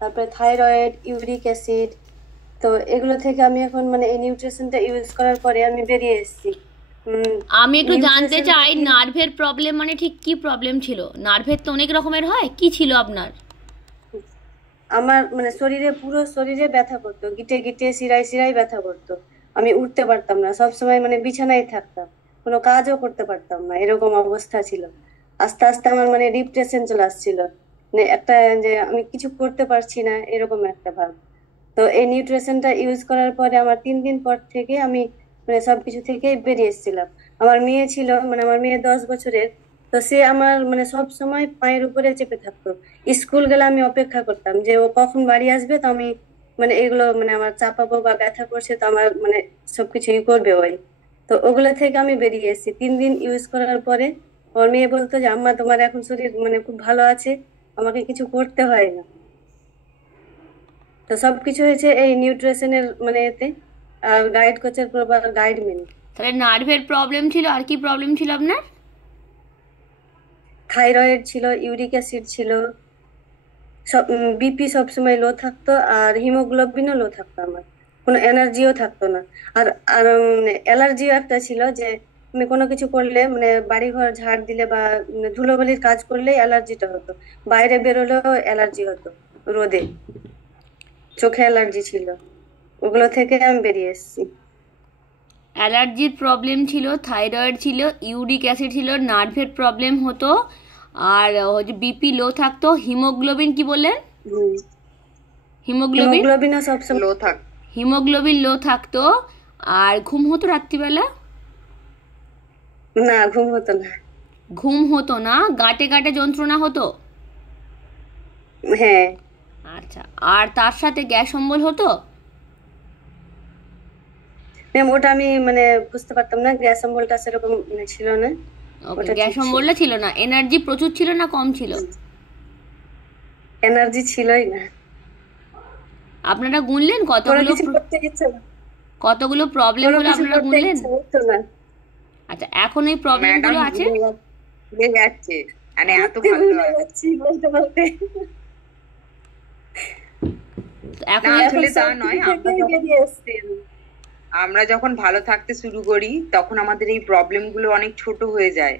তারপরে thyroid, uric acid. তো এগুলো থেকে আমি এখন মানে এই নিউট্রিশনটা ইউজ করার পরে আমি বেরিয়ে এসেছি। আমি একটু জানতে নিউট্রিশনটা চাই, কি? নার্ভের প্রবলেম মানে ঠিক কি প্রবলেম ছিল? নার্ভের তো অনেক রকমের হয়, কি ছিল আপনার? আমার মানে পুরো শরীরে ব্যথা করতো, গিটে গিটে শিরায় শিরায় ব্যথা করতো। আমি উঠতে পারতাম না, সব সময় মানে বিছানায় থাকতাম, কোনো কাজও করতে পারতাম না, এরকম অবস্থা ছিল। আস্তে আস্তে আমার মানে ডিপ্রেশন চলে আসছিল, মানে একটা যে আমি কিছু করতে পারছি না, এরকম একটা ভাব। তো এই নিউট্রিশনটা ইউজ করার পরে আমার 3 দিন পর থেকে আমি মানে সবকিছু থেকেই বেরিয়ে এসেছিলাম। আমার মেয়ে ছিল, মানে আমার মেয়ে 10 বছরের। তো সে আমার মানে সব সময় পায়ের উপরে চেপে থাকতো। স্কুল গেলে আমি অপেক্ষা করতাম যে ও কখন বাড়ি আসবে, তো আমি মানে এগুলো মানে আমার চাপাবো বা ব্যথা করছে তো আমার মানে সবকিছু ই করবে ওই। তো ওগুলো থেকে আমি বেরিয়ে এসেছি 3 দিন ইউজ করার পরে। আমার মেয়ে বলতো যে আম্মা তোমার এখন শরীর মানে খুব ভালো আছে, আমাকে কিছু করতে হয় না। তো সবকিছু হয়েছে এই নিউট্রিশনের মানে এতে, আর গাইড কোচের প্রপার গাইড মেনে। তাহলে নার্ভের প্রবলেম ছিল, আর কি প্রবলেম ছিল আপনার? থাইরয়েড ছিল, ইউরিক অ্যাসিড ছিল, সব বিপি সবসময় লো থাকতো, আর হিমোগ্লোবিনও লো থাকতো আমার, কোনো এনার্জিও থাকতো না। আর আর অ্যালার্জিও একটা ছিল যে আমি কোনো কিছু করলে মানে বাড়ি ঘর ঝাড় দিলে বা ধুলোবালির কাজ করলেই অ্যালার্জিটা হতো, বাইরে বেরোলেও অ্যালার্জি হতো, রোদে চোখে অ্যালার্জি ছিল। ওগুলো থেকে আমি বেরিয়ে এসেছি। অ্যালার্জির প্রবলেম ছিল, থাইরয়েড ছিল, ইউরিক অ্যাসিড ছিল, নার্ভের প্রবলেম হতো, আর হচ্ছে বিপি লো থাকতো, হিমোগ্লোবিন কি বললেন? হম। হিমোগ্লোবিন, হিমোগ্লোবিনও সবসময় লো থাক। হিমোগ্লোবিন লো থাকতো। আর ঘুম হতো রাত্রিবেলা? না, ঘুম হতো না। ঘুম হতো না, গাঁটে গাঁটে যন্ত্রণা হতো? হ্যাঁ। আচ্ছা, আর তার সাথে গ্যাস অম্বল হতো? ম্যাম ওটা আমি মানে বুঝতে পারতাম না, গ্যাস অম্বলটা সেরকম মানে ছিল না। ওকে, ওটা গ্যাস ঠিক ছিল। অম্বলটা ছিল না। এনার্জি প্রচুর ছিল না কম ছিল? এনার্জি ছিলই না। আপনারা গুনলেন কোনো কতগুলো কিছু করতে ইচ্ছে না। কতগুলো প্রবলেম কোনো হলো, কিছু আপনারা করতে গুনলেন? ইচ্ছে হতো না। আচ্ছা, এখন এই ম্যাডাম প্রবলেমগুলো আছে? ভুলে যাচ্ছে, মানে এত সত্যি ভালো ভুলে হয়। যাচ্ছি বলতে বলতে। তো এখন না এই এখন আসলে তা সব কিছু নয়, থেকেই বেরিয়ে এসছি আমি। আমরা যখন ভালো থাকতে শুরু করি তখন আমাদের এই প্রবলেম গুলো অনেক ছোট হয়ে যায়।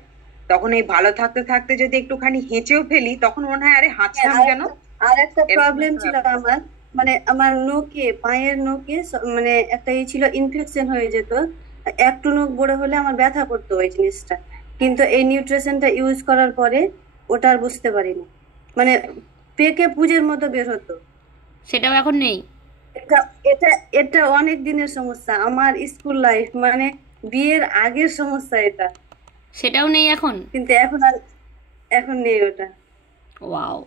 তখন এই ভালো থাকতে থাকতে যদি একটুখানি হেঁচেও ফেলি তখন মনে হয় আরে হ্যাঁ, হাঁচলাম আর কেন, একটা আর একটা এরকম প্রবলেম একটা ছিল ব্যাপার। আমার, মানে আমার নোকে, পায়ের নোকে মানে একটা ই ছিল, ইনফেকশন হয়ে যেত। একটু নখ বড় হলে আমার ব্যথা করতো ওই জিনিসটা। কিন্তু এই নিউট্রিশনটা ইউজ করার পরে ওটা আর বুঝতে পারিনি, মানে পেকে পুজের মতো বের হতো। সেটাও এখন নেই? এটা এটা এটা অনেক দিনের সমস্যা, আমার স্কুল লাইফ মানে বিয়ের আগের সমস্যা এটা। সেটাও নেই এখন? কিন্তু এখন আর, এখন নেই ওটা। ওয়াও।